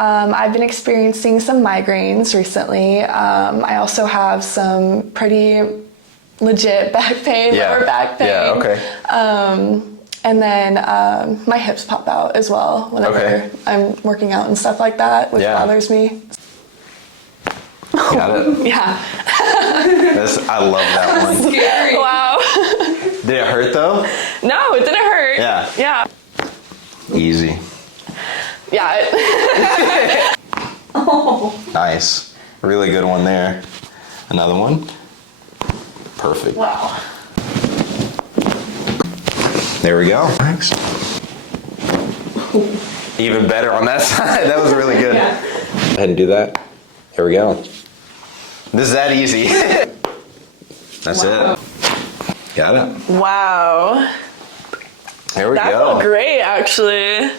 I've been experiencing some migraines recently. I also have some pretty legit back pain, lower back pain. Yeah, okay. And then my hips pop out as well whenever I'm working out and stuff like that, which bothers me. Got it. Yeah. I love that one. Scary. Wow. Did it hurt though? No, it didn't hurt. Yeah. Yeah. Easy. Yeah. Nice. Really good one there. Another one. Perfect. Wow. There we go. Thanks. Even better on that side. That was really good. Yeah. Go ahead and do that. Here we go. This is that easy. That's it. Got it. Wow. Here we That go. felt great, actually.